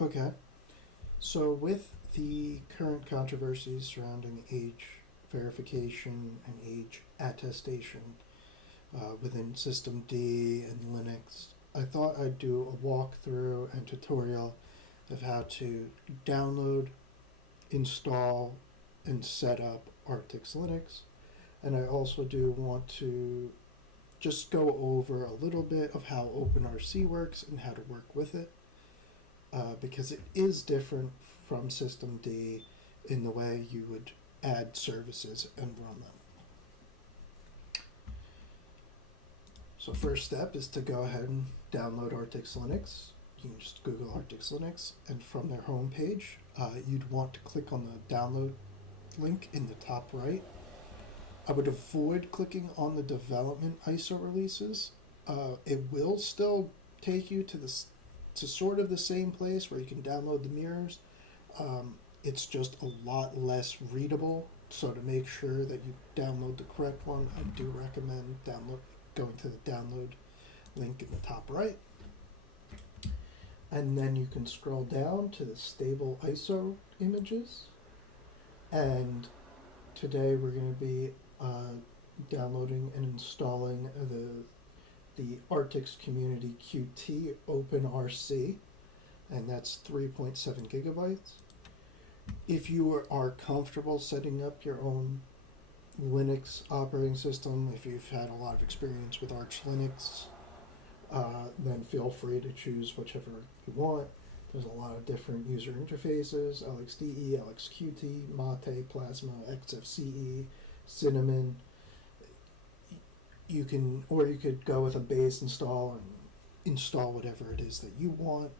Okay. So with the current controversies surrounding age verification and age attestation within System D and Linux, I thought I'd do a walkthrough and tutorial of how to download, install, and set up Artix Linux. And I also do want to just go over a little bit of how OpenRC works and how to work with it. Because it is different from System D in the way you would add services and run them. So first step is to go ahead and download Artix Linux. You can just Google Artix Linux, and from their homepage, you'd want to click on the download link in the top right. I would avoid clicking on the development ISO releases. It will still take you to sort of the same place where you can download the mirrors. It's just a lot less readable. So to make sure that you download the correct one, I do recommend going to the download link in the top right. And then you can scroll down to the stable ISO images. And today we're going to be downloading and installing the Artix Community Qt OpenRC, and that's 3.7 gigabytes. If you are comfortable setting up your own Linux operating system, if you've had a lot of experience with Arch Linux, then feel free to choose whichever you want. There's a lot of different user interfaces: LXDE, LXQT, Mate, Plasma, XFCE, Cinnamon. You could go with a base install and install whatever it is that you want.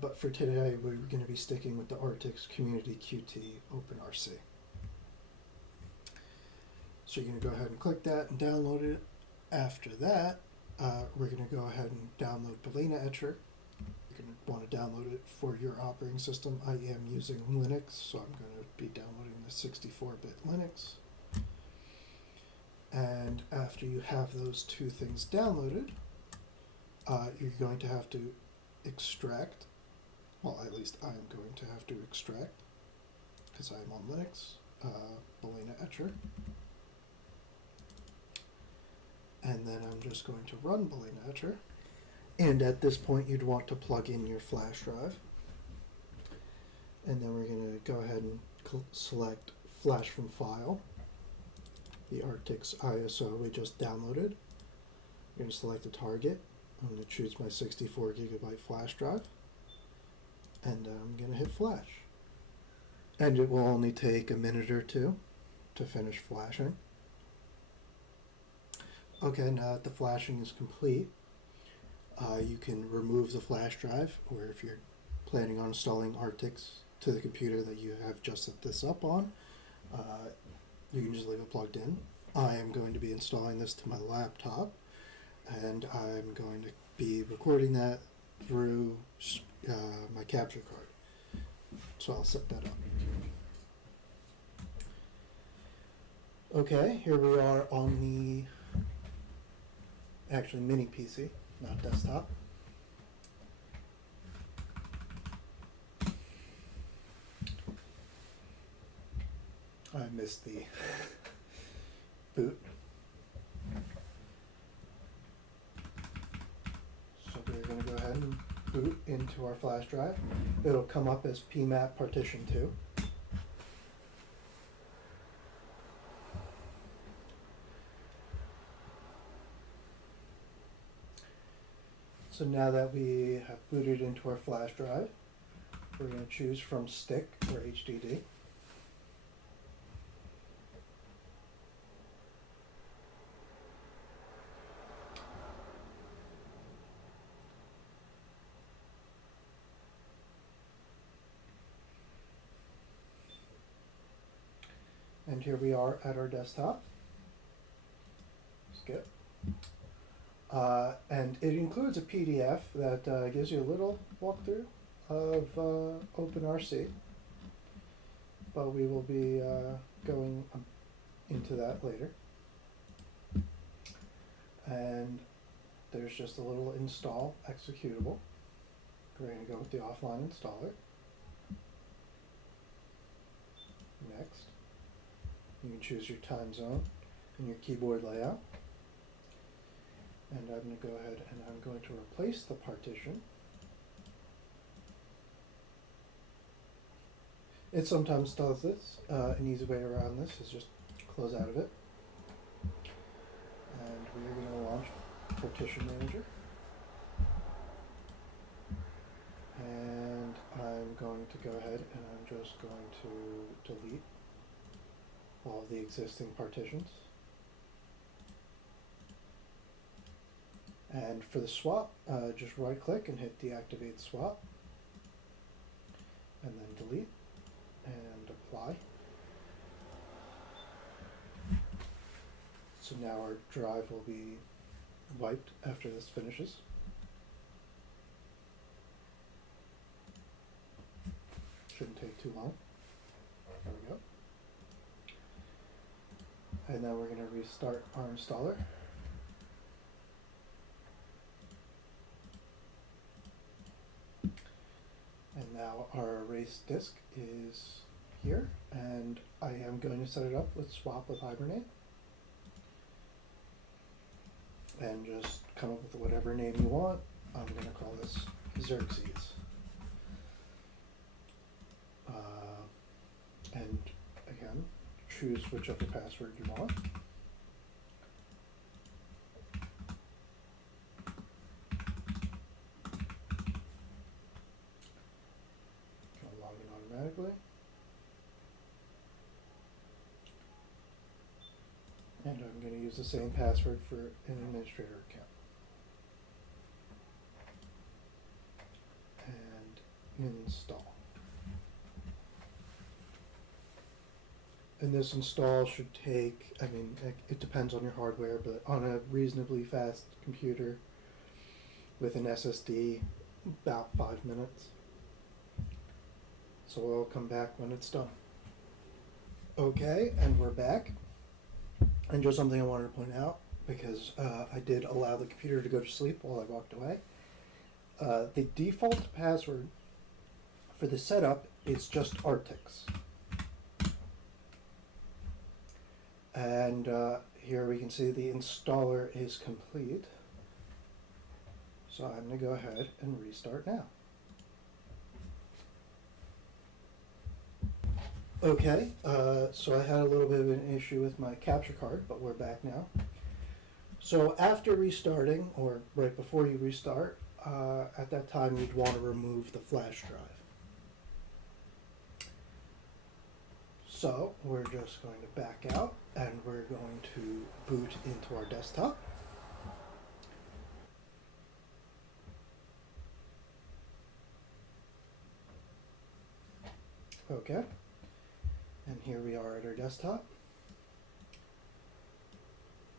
But for today, we're going to be sticking with the Artix Community Qt OpenRC. So you're going to go ahead and click that and download it. After that, we're going to go ahead and download Balena Etcher. You're going to want to download it for your operating system. I am using Linux, so I'm going to be downloading the 64-bit Linux. And after you have those two things downloaded, you're going to have to extract. Well, at least I am going to have to extract, because I am on Linux, Balena Etcher. And then I'm just going to run Balena Etcher. And at this point, you'd want to plug in your flash drive. And then we're going to go ahead and select Flash from File, the Artix ISO we just downloaded. I'm going to select the target. I'm going to choose my 64 gigabyte flash drive. And I'm going to hit Flash. And it will only take a minute or two to finish flashing. Okay, now that the flashing is complete, you can remove the flash drive, or if you're planning on installing Artix to the computer that you have just set this up on, you can just leave it plugged in. I am going to be installing this to my laptop, and I'm going to be recording that through my capture card. So I'll set that up. Okay, here we are on the mini PC, not desktop. I missed the boot. So we're going to go ahead and boot into our flash drive. It'll come up as PMAP partition 2. So now that we have booted into our flash drive, we're going to choose from stick or HDD. And here we are at our desktop. Skip. And it includes a PDF that gives you a little walkthrough of OpenRC, but we will be going into that later. And there's just a little install executable. We're going to go with the offline installer. Next. You can choose your time zone and your keyboard layout. And I'm going to go ahead and I'm going to replace the partition. It sometimes does this. An easy way around this is just close out of it. And we're going to launch Partition Manager. And I'm going to go ahead and I'm just going to delete all of the existing partitions. And for the swap, just right click and hit deactivate swap. And then delete and apply. So now our drive will be wiped after this finishes. Shouldn't take too long. There we go. And then we're going to restart our installer. And now our erase disk is here, and I am going to set it up with swap with Hibernate. And just come up with whatever name you want. I'm going to call this Xerxes. And again, choose whichever password you want. I'll log in automatically. And I'm going to use the same password for an administrator account. And install. And this install should take, I mean, it depends on your hardware, but on a reasonably fast computer with an SSD, about 5 minutes. So we'll come back when it's done. Okay, and we're back. And just something I wanted to point out, because I did allow the computer to go to sleep while I walked away. The default password for the setup is just Artix. And here we can see the installer is complete. So I'm going to go ahead and restart now. Okay, so I had a little bit of an issue with my capture card, but we're back now. So after restarting, or right before you restart, at that time you'd want to remove the flash drive. So we're just going to back out and we're going to boot into our desktop. Okay, and here we are at our desktop.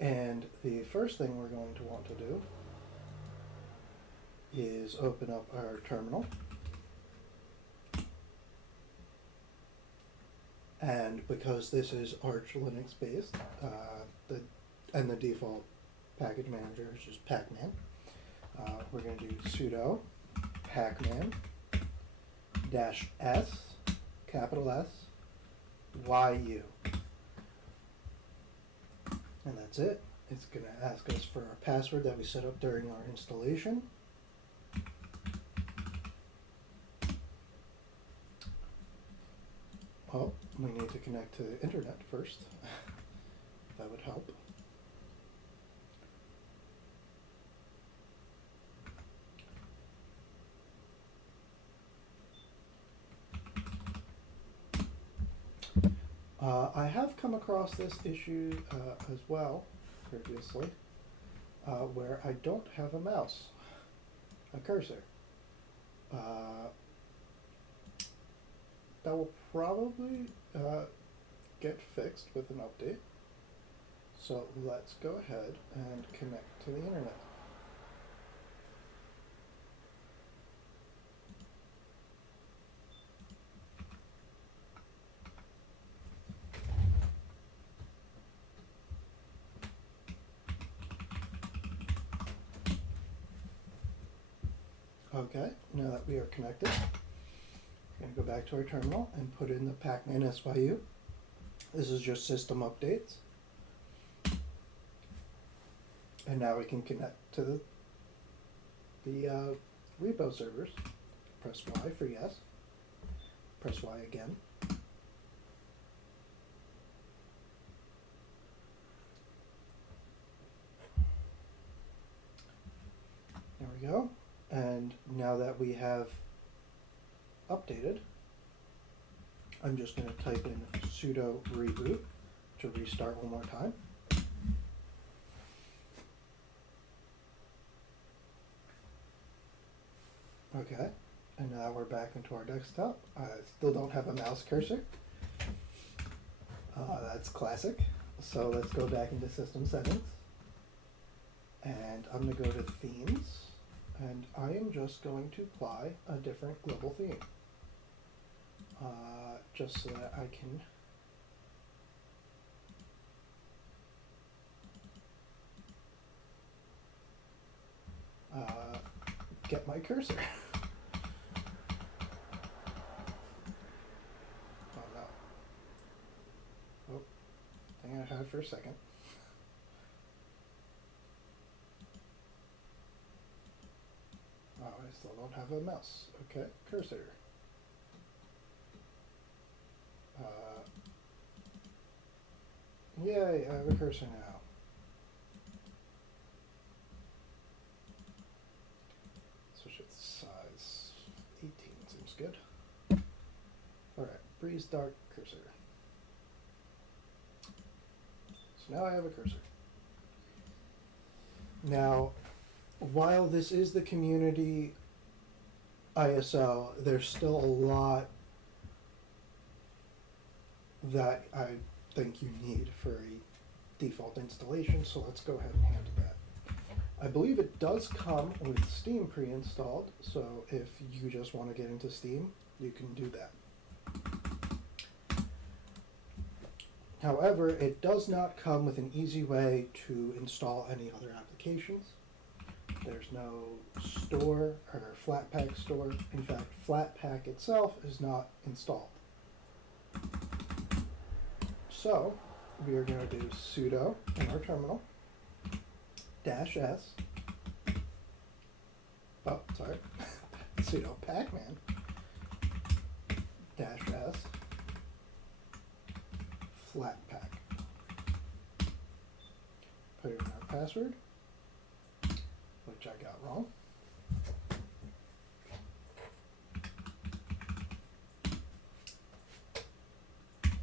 And the first thing we're going to want to do is open up our terminal. And because this is Arch Linux based, and the default package manager is just pacman, we're going to do sudo pacman -s, capital S, YU. And that's it. It's going to ask us for our password that we set up during our installation. Oh, we need to connect to the internet first. That would help. I have come across this issue as well previously, where I don't have a mouse, a cursor. That will probably get fixed with an update. So let's go ahead and connect to the internet. Okay, now that we are connected, we're going to go back to our terminal and put in the Pacman SYU. This is just system updates. And now we can connect to the repo servers. Press Y for yes. Press Y again. There we go. And now that we have updated, I'm just going to type in sudo reboot to restart one more time. Okay, and now we're back into our desktop. I still don't have a mouse cursor. That's classic. So let's go back into system settings. And I'm going to go to themes. And I am just going to apply a different global theme. Just so that I can get my cursor. Oh no. Oh, thing I had for a second. Oh, I still don't have a mouse. Okay, cursor. Yay, I have a cursor now. Switch its size. 18 seems good. Alright, breeze dark cursor. So now I have a cursor. Now, while this is the community ISO, there's still a lot that I think you need for a default installation, so let's go ahead and handle that. I believe it does come with Steam pre-installed, so if you just want to get into Steam, you can do that. However, it does not come with an easy way to install any other applications. There's no store or Flatpak store. In fact, Flatpak itself is not installed. So we are going to do sudo in our terminal -s. Oh, sorry. Sudo pacman -s flatpak. Put in our password, which I got wrong.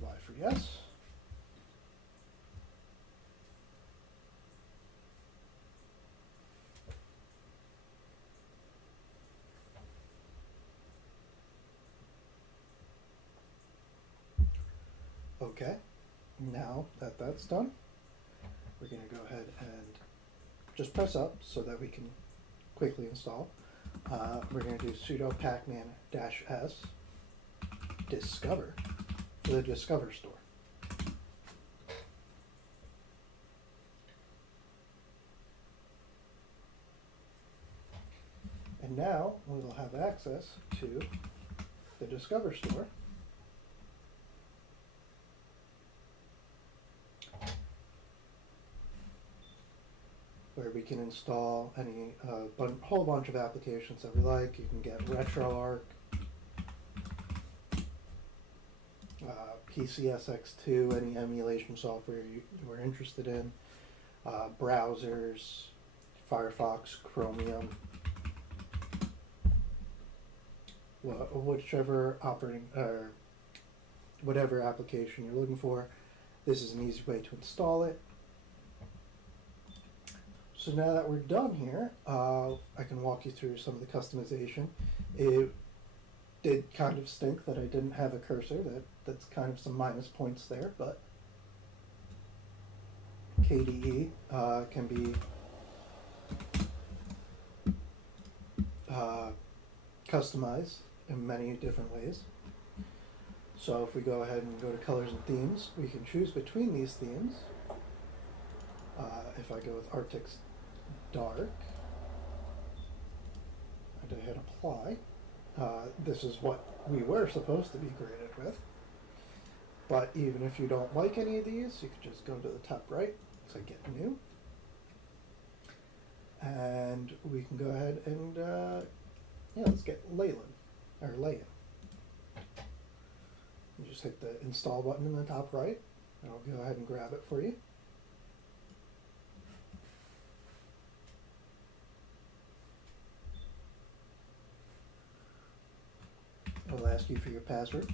Y for yes. Okay, now that that's done, we're going to go ahead and just press up so that we can quickly install. We're going to do sudo pacman -s discover for the Discover store. And now we will have access to the Discover store. Where we can install any whole bunch of applications that we like. You can get RetroArch, PCSX2, any emulation software you are interested in, browsers, Firefox, Chromium, whichever operating or whatever application you're looking for. This is an easy way to install it. So now that we're done here, I can walk you through some of the customization. It did kind of stink that I didn't have a cursor. That's kind of some minus points there, but KDE can be customized in many different ways. So if we go ahead and go to colors and themes, we can choose between these themes. If I go with Artix Dark, I and I hit apply. This is what we were supposed to be graded with. But even if you don't like any of these, you can just go to the top right, say get new. And we can go ahead and, let's get Leyland, or Lay-in. You just hit the install button in the top right, and I'll go ahead and grab it for you. It'll ask you for your password.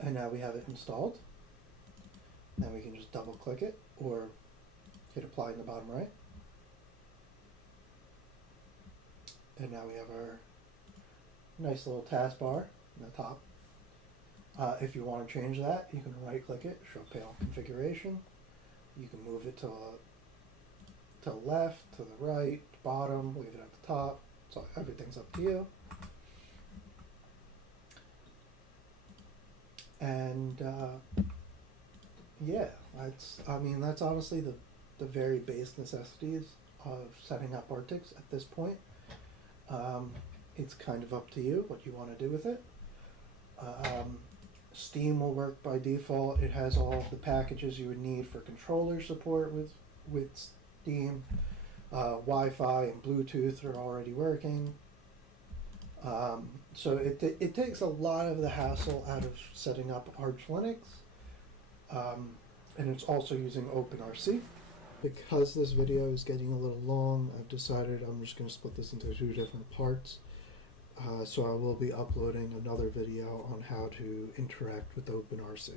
And now we have it installed. Then we can just double click it or hit apply in the bottom right. And now we have our nice little taskbar in the top. If you want to change that, you can right click it, show panel configuration. You can move it to the left, to the right, bottom, leave it at the top. So everything's up to you. And yeah, that's honestly the very base necessities of setting up Artix at this point. It's kind of up to you what you want to do with it. Steam will work by default. It has all of the packages you would need for controller support with Steam. Wi-Fi and Bluetooth are already working. So it takes a lot of the hassle out of setting up Arch Linux. And it's also using OpenRC. Because this video is getting a little long, I've decided I'm just going to split this into 2 different parts. So I will be uploading another video on how to interact with OpenRC.